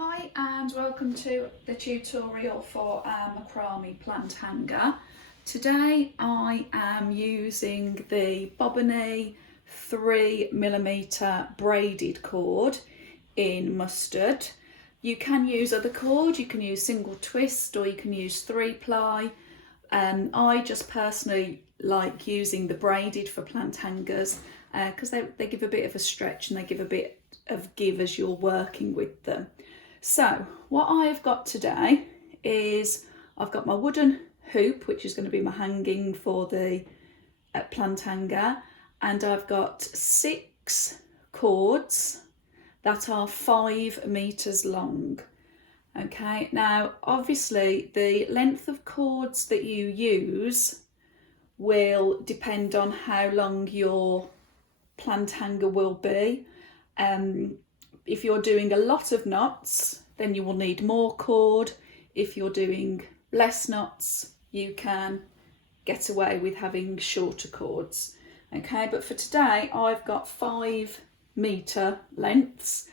Hi and welcome to the tutorial for our macrame plant hanger. Today I am using the Bobbiny 3mm braided cord in mustard. You can use other cord, you can use single twist or you can use 3-ply. I just personally like using the braided for plant hangers because they give a bit of a stretch and they give a bit of give as you're working with them. So what I've got today is I've got my wooden hoop, which is going to be my hanging for the plant hanger, and I've got 6 cords that are 5 meters long. Okay, now obviously the length of cords that you use will depend on how long your plant hanger will be. If you're doing a lot of knots, then you will need more cord. If you're doing less knots, you can get away with having shorter cords. Okay, but for today, I've got 5 meter lengths,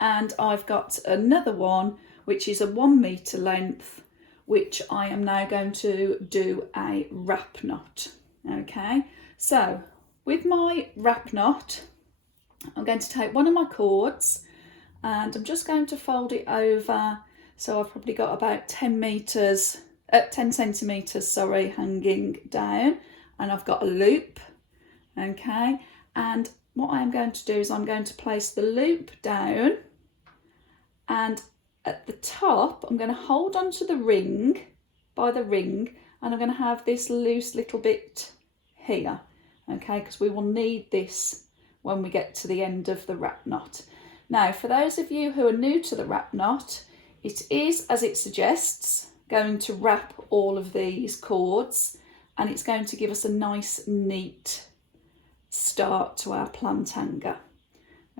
and I've got another one, which is a 1 meter length, which I am now going to do a wrap knot. Okay, so with my wrap knot, I'm going to take one of my cords and I'm just going to fold it over, so I've probably got about 10 centimeters, hanging down, and I've got a loop. Okay, and what I'm going to do is I'm going to place the loop down, and at the top I'm going to hold onto the ring, by the ring, and I'm going to have this loose little bit here. Okay, because we will need this when we get to the end of the wrap knot. Now, for those of you who are new to the wrap knot, it is, as it suggests, going to wrap all of these cords, and it's going to give us a nice, neat start to our plant hanger.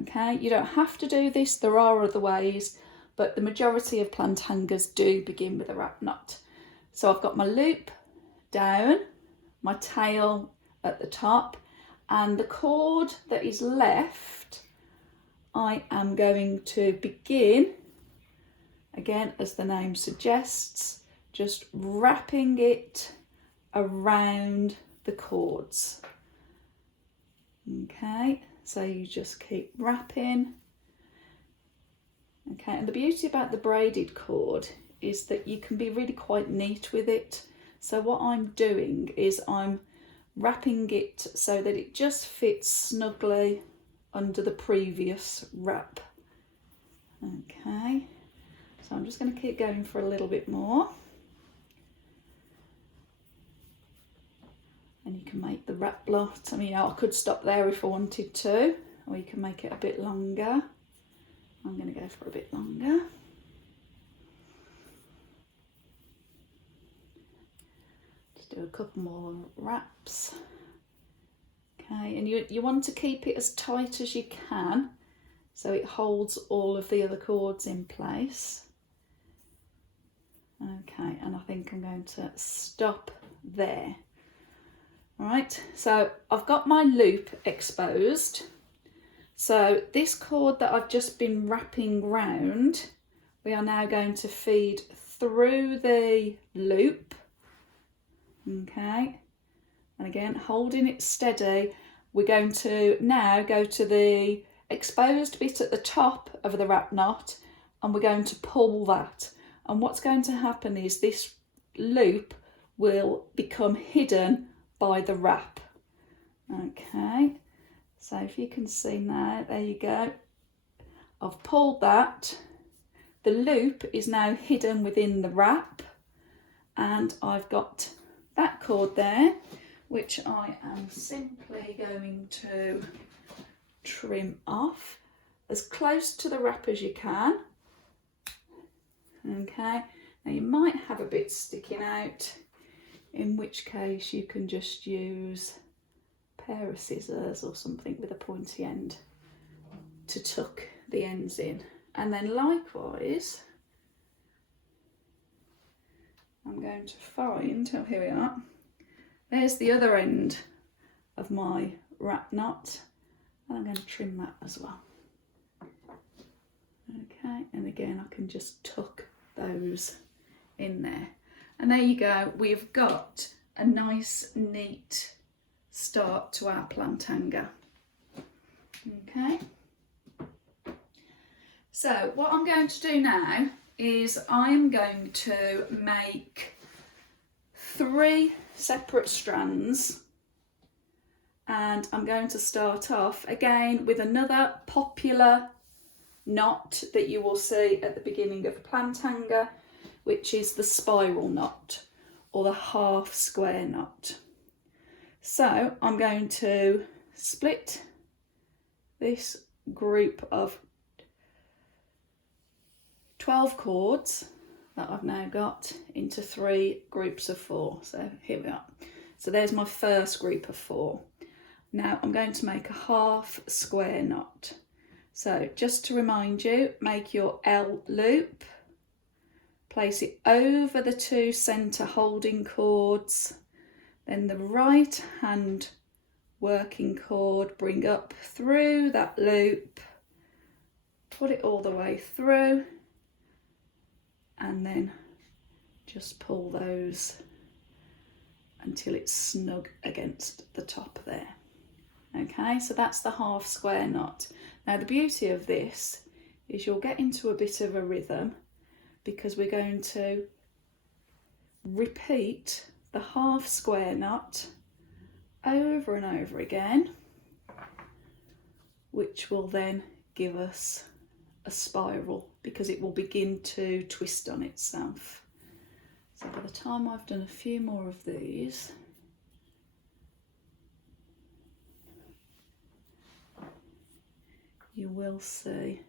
Okay, you don't have to do this, there are other ways, but the majority of plant hangers do begin with a wrap knot. So I've got my loop down, my tail at the top, and the cord that is left, I am going to begin, again as the name suggests, just wrapping it around the cords. Okay, so you just keep wrapping. Okay, and the beauty about the braided cord is that you can be really quite neat with it. So what I'm doing is I'm wrapping it so that it just fits snugly under the previous wrap. Okay, so I'm just going to keep going for a little bit more, and you can make the wrap knot. I mean, I could stop there if I wanted to, or you can make it a bit longer. I'm going to go for a bit longer. Just do a couple more wraps. Okay, and you want to keep it as tight as you can so it holds all of the other cords in place. Okay, and I think I'm going to stop there. All right, so I've got my loop exposed. So this cord that I've just been wrapping round, we are now going to feed through the loop. Okay. And again, holding it steady, we're going to now go to the exposed bit at the top of the wrap knot, and we're going to pull that. And what's going to happen is this loop will become hidden by the wrap. Okay, so if you can see now, there you go. I've pulled that. The loop is now hidden within the wrap, and I've got that cord there, which I am simply going to trim off as close to the wrap as you can. Okay, now you might have a bit sticking out, in which case you can just use a pair of scissors or something with a pointy end to tuck the ends in. And then likewise, I'm going to find, oh here we are, there's the other end of my wrap knot, and I'm going to trim that as well. Okay, and again I can just tuck those in there. And there you go, we've got a nice neat start to our plant hanger. Okay, so what I'm going to do now is I'm going to make 3 separate strands, and I'm going to start off again with another popular knot that you will see at the beginning of a plant hanger, which is the spiral knot or the half square knot. So I'm going to split this group of 12 cords that I've now got into 3 groups of 4. So here we are. So there's my first group of 4. Now I'm going to make a half square knot. So just to remind you, make your L loop, place it over the 2 centre holding cords, then the right hand working cord, bring up through that loop, pull it all the way through, and then just pull those until it's snug against the top there. Okay, so that's the half square knot. Now the beauty of this is you'll get into a bit of a rhythm, because we're going to repeat the half square knot over and over again, which will then give us a spiral, because it will begin to twist on itself. So by the time I've done a few more of these, you will see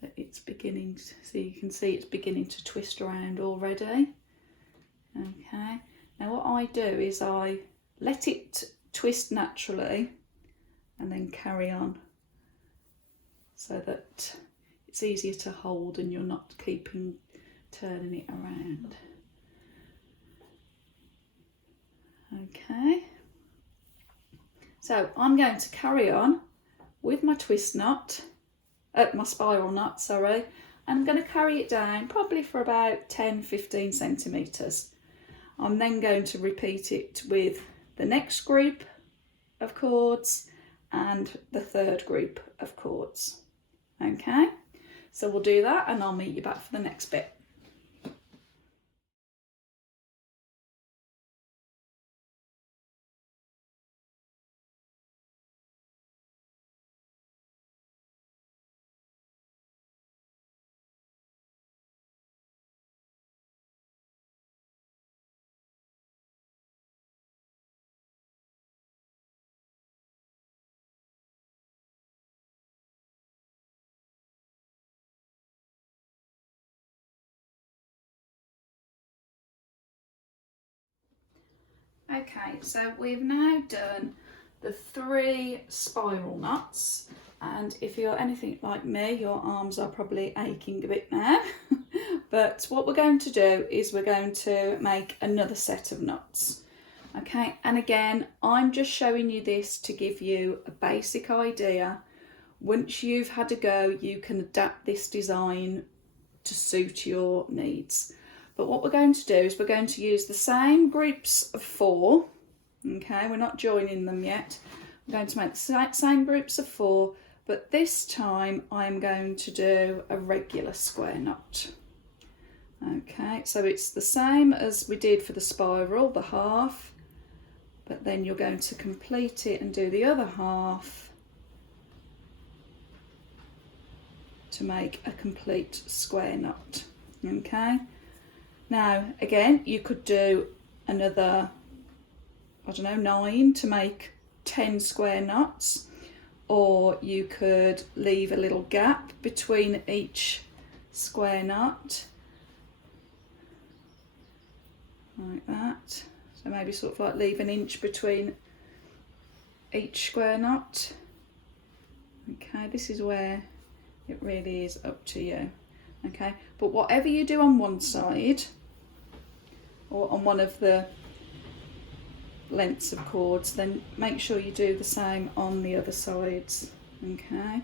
that it's beginning to, so you can see it's beginning to twist around already. Okay, now what I do is I let it twist naturally and then carry on, so that it's easier to hold and you're not keeping turning it around. Okay, so I'm going to carry on with my twist knot, my spiral knot, sorry, and I'm going to carry it down probably for about 10-15 centimetres. I'm then going to repeat it with the next group of cords and the third group of cords. Okay, so we'll do that and I'll meet you back for the next bit. Okay, so we've now done the 3 spiral knots, and if you're anything like me, your arms are probably aching a bit now. But what we're going to do is we're going to make another set of knots. Okay, and again, I'm just showing you this to give you a basic idea. Once you've had a go, you can adapt this design to suit your needs. But what we're going to do is we're going to use the same groups of 4. Okay, we're not joining them yet. I'm going to make the same groups of 4, but this time I'm going to do a regular square knot. Okay, so it's the same as we did for the spiral, the half, but then you're going to complete it and do the other half to make a complete square knot. Okay, now again, you could do another, I don't know, 9 to make 10 square knots, or you could leave a little gap between each square knot like that. So maybe sort of like leave an inch between each square knot. Okay, this is where it really is up to you. Okay, but whatever you do on one side or on one of the lengths of cords, then make sure you do the same on the other sides. Okay,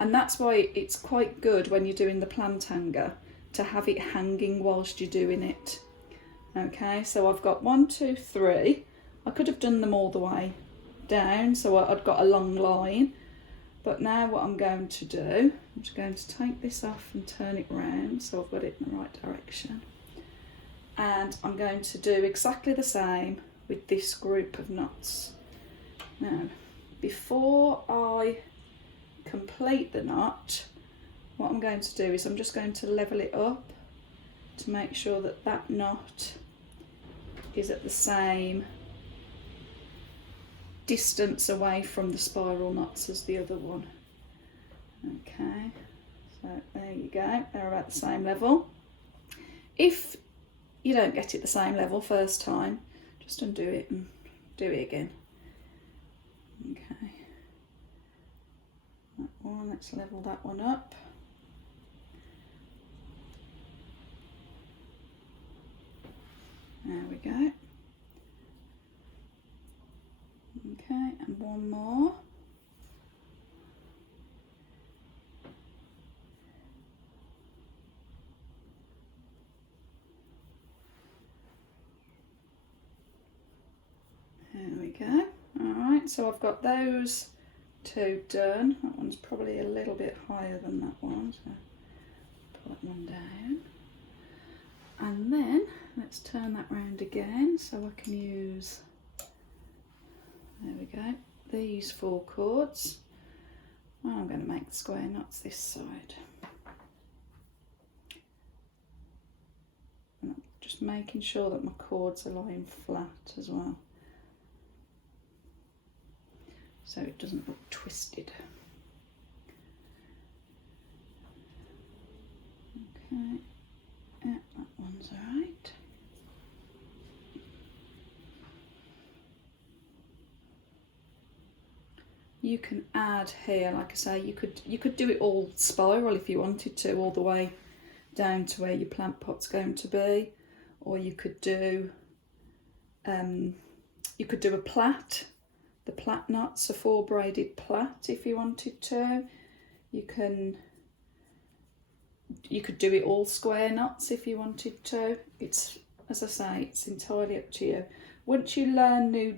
And that's why it's quite good when you're doing the plant hanger to have it hanging whilst you're doing it. Okay, so I've got 1, 2, 3. I could have done them all the way down, so I'd got a long line. But now what I'm going to do, I'm just going to take this off and turn it round so I've got it in the right direction. And I'm going to do exactly the same with this group of knots. Now, before I complete the knot, what I'm going to do is I'm just going to level it up to make sure that that knot is at the same distance away from the spiral knots as the other one. Okay, so there you go, they're about the same level. If you don't get it the same level first time, just undo it and do it again. Okay, that one, let's level that one up. There we go. Okay, and one more. There we go. Alright, so I've got those two done. That one's probably a little bit higher than that one, so pull that one down. And then let's turn that round again so I can use, there we go, these 4 cords. Well, I'm going to make the square knots this side. And I'm just making sure that my cords are lying flat as well, so it doesn't look twisted. Okay, yeah, that one's alright. You can add here, like I say, you could do it all spiral if you wanted to, all the way down to where your plant pot's going to be, or you could do a plait. The plait knots, a 4 braided plait if you wanted to. You could do it all square knots if you wanted to. It's, as I say, it's entirely up to you. Once you learn new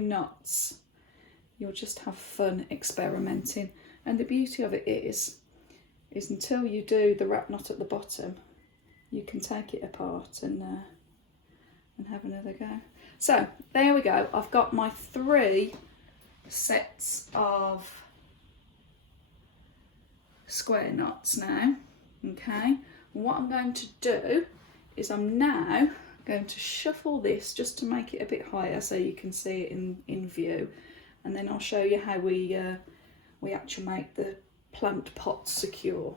knots, you'll just have fun experimenting. And the beauty of it is until you do the wrap knot at the bottom, you can take it apart and have another go. So there we go. I've got my 3 sets of square knots now. Okay, what I'm going to do is I'm now going to shuffle this just to make it a bit higher so you can see it in view, and then I'll show you how we actually make the plant pot secure.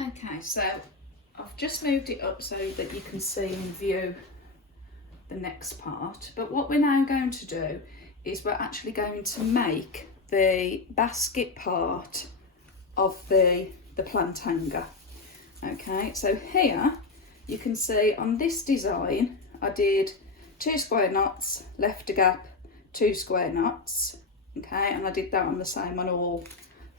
Okay, so I've just moved it up so that you can see in view the next part, but what we're now going to do is we're actually going to make the basket part of the plant hanger. Okay, so here you can see on this design I did 2 square knots, left a gap, 2 square knots, okay, and I did that on the same on all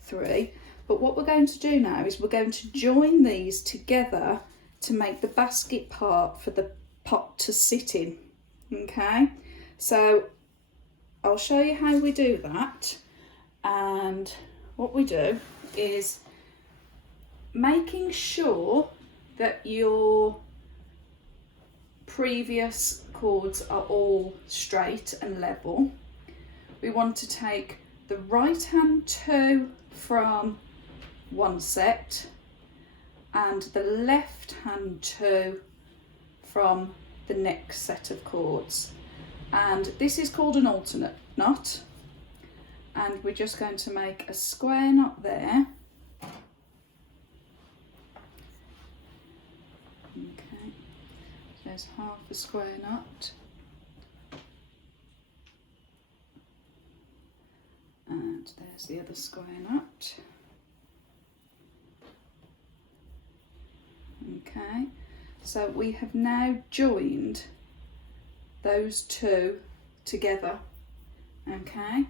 3. But what we're going to do now is we're going to join these together to make the basket part for the pot to sit in. Okay, so I'll show you how we do that. And what we do is making sure that your previous cords are all straight and level. We want to take the right hand 2 from one set and the left hand 2 from the next set of cords, and this is called an alternate knot, and we're just going to make a square knot there. Okay, there's half a square knot, and there's the other square knot. Okay, so we have now joined those 2 together. Okay,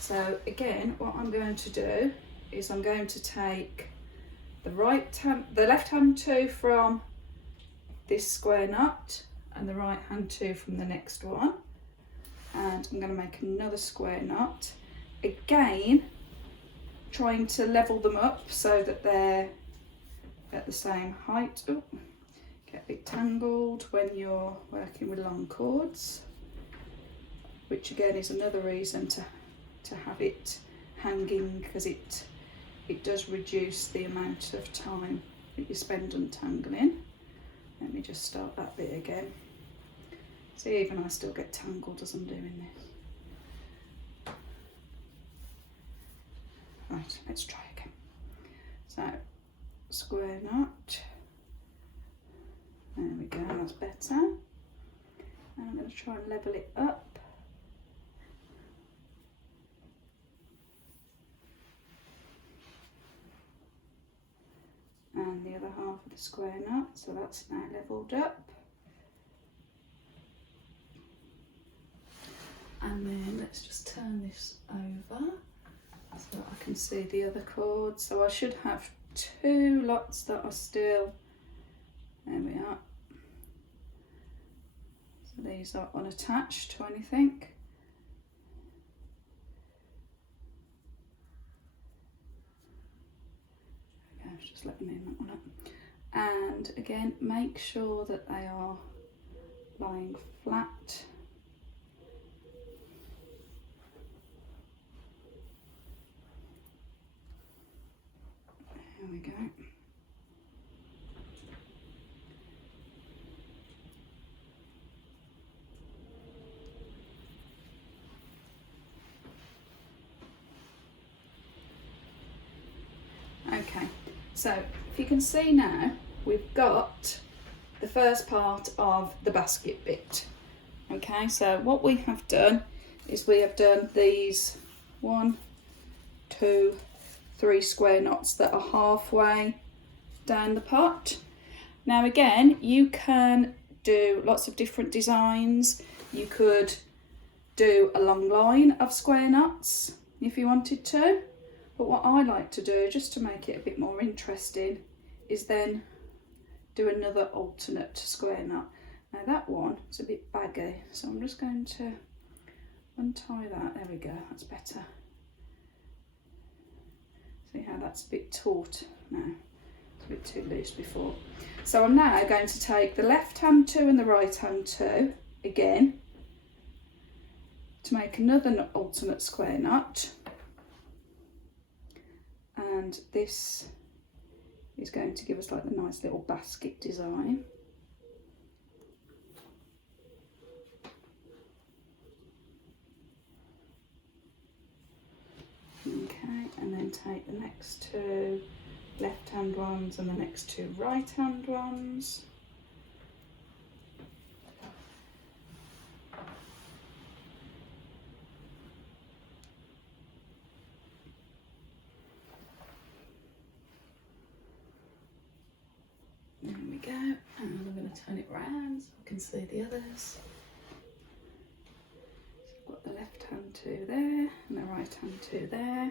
So again, what I'm going to do is I'm going to take the left hand two from this square knot and the right hand two from the next one, and I'm going to make another square knot, again trying to level them up so that they're at the same height. Ooh, get a bit tangled when you're working with long cords, which again is another reason to have it hanging, because it does reduce the amount of time that you spend untangling. Let me just start that bit again. See, even I still get tangled as I'm doing this. Right, let's try again. So, square knot. There we go, that's better. And I'm going to try and level it up. And the other half of the square knot, so that's now levelled up. And then let's just turn this over so that I can see the other cord. So I should have two lots that are still, there we are. So these are unattached to anything. Just leveling that one up, and again make sure that they are lying flat. There we go. Okay. So if you can see now, we've got the first part of the basket bit. Okay, so what we have done is we have done these 1, 2, 3 square knots that are halfway down the pot. Now again, you can do lots of different designs. You could do a long line of square knots if you wanted to. But what I like to do, just to make it a bit more interesting, is then do another alternate square knot. Now that one is a bit baggy, so I'm just going to untie that. There we go, that's better. See how that's a bit taut now? It's a bit too loose before. So I'm now going to take the left hand two and the right hand two again to make another alternate square knot. And this is going to give us like the nice little basket design. Okay, and then take the next two left hand ones and the next two right hand ones. There we go, and I'm going to turn it round so I can see the others. So I've got the left hand two there and the right hand two there.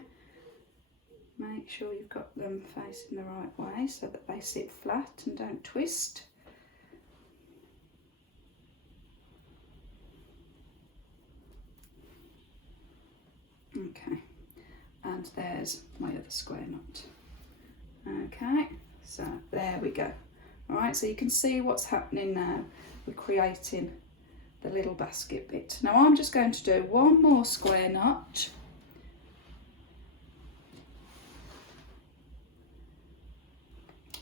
Make sure you've got them facing the right way so that they sit flat and don't twist. Okay, and there's my other square knot. Okay, so there we go. All right, so you can see what's happening now. We're creating the little basket bit. Now I'm just going to do one more square knot.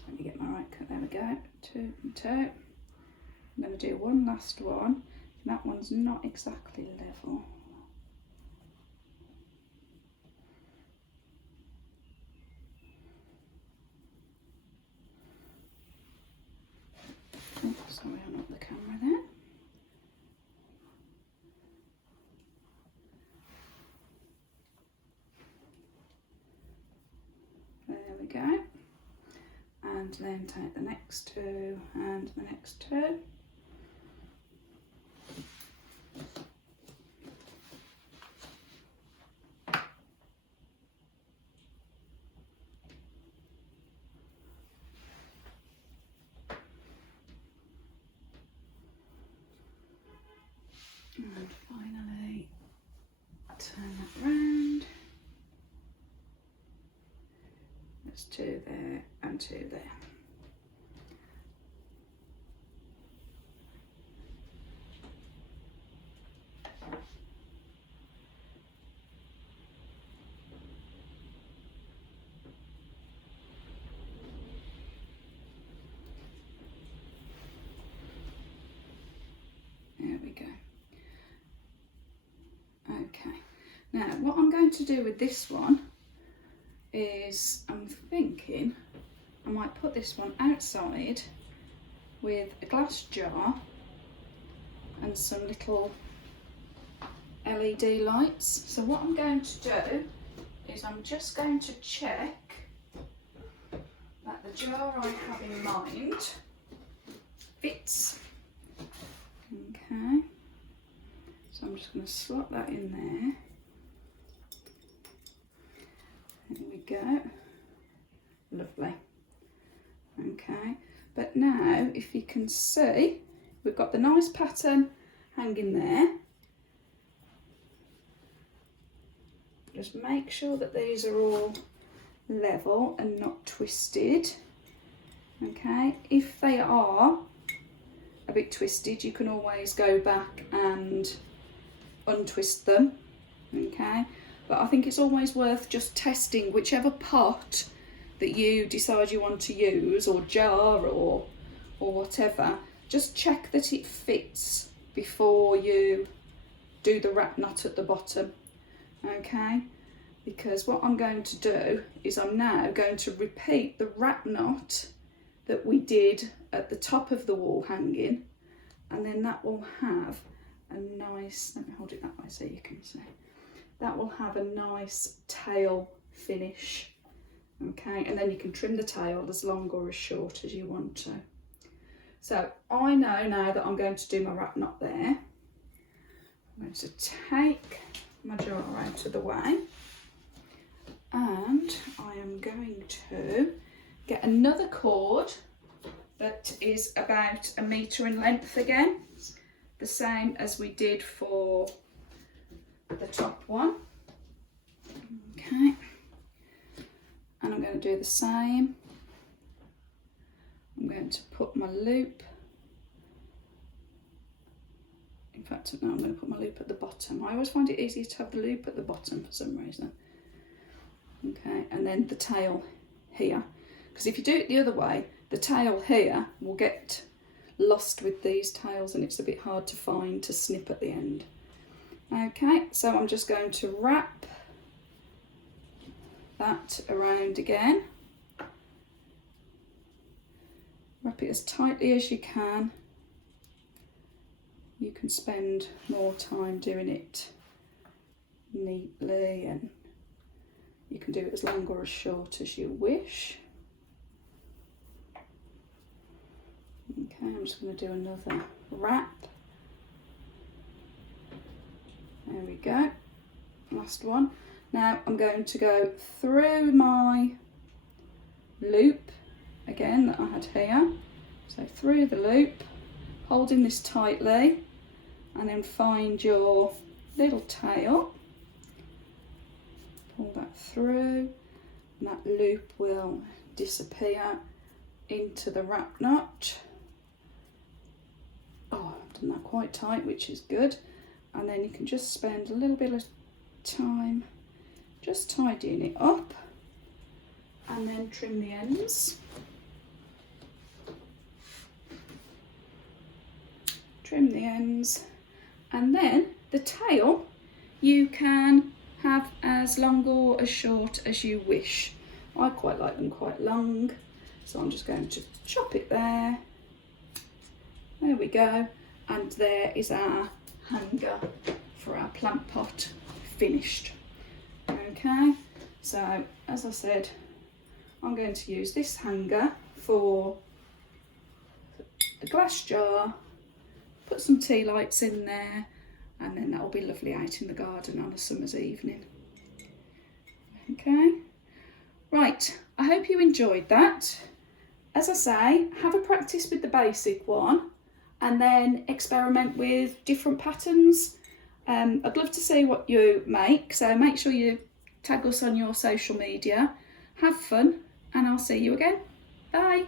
Let me get my right cut, there we go, 2 and 2. I'm going to do one last one. That one's not exactly level. Oh, sorry, I'm not the camera there. There we go. And then take the next two and the next two. finally turn that round. There's 2 there and 2 there. There we go. Okay, now what I'm going to do with this one is I'm thinking I might put this one outside with a glass jar and some little LED lights. So what I'm going to do is I'm just going to check that the jar I have in mind fits. Okay, so I'm just going to slot that in there. There we go. Lovely. Okay, but now if you can see, we've got the nice pattern hanging there. Just make sure that these are all level and not twisted. Okay, if they are a bit twisted, you can always go back and untwist them. Okay, but I think it's always worth just testing whichever pot that you decide you want to use, or jar or whatever. Just check that it fits before you do the wrap knot at the bottom. Okay, because what I'm going to do is I'm now going to repeat the wrap knot that we did at the top of the wall hanging, and then that will have a nice, let me hold it that way so you can see, that will have a nice tail finish. Okay, and then you can trim the tail as long or as short as you want to. So I know now that I'm going to do my wrap knot there. I'm going to take my jar out of the way, and I am going to get another cord that is about 1 metre in length again, the same as we did for the top one. Okay, and I'm going to do the same. I'm going to put my loop, in fact no, I'm going to put my loop at the bottom. I always find it easier to have the loop at the bottom for some reason. Okay, and then the tail here, because if you do it the other way, the tail here will get lost with these tails and it's a bit hard to find to snip at the end. Okay, so I'm just going to wrap that around again. Wrap it as tightly as you can. You can spend more time doing it neatly, and you can do it as long or as short as you wish. Okay, I'm just going to do another wrap. There we go, last one. Now I'm going to go through my loop again that I had here. So through the loop, holding this tightly, and then find your little tail. Pull that through, and that loop will disappear into the wrap knot. Oh, I've done that quite tight, which is good. And then you can just spend a little bit of time just tidying it up, and then trim the ends. Trim the ends, and then the tail you can have as long or as short as you wish. I quite like them quite long, so I'm just going to chop it there. There we go, and there is our hanger for our plant pot finished. Okay, so as I said, I'm going to use this hanger for a glass jar, put some tea lights in there, and then that'll be lovely out in the garden on a summer's evening. Okay, right, I hope you enjoyed that. As I say, have a practice with the basic one, and then experiment with different patterns I'd love to see what you make, so make sure you tag us on your social media. Have fun, and I'll see you again. Bye.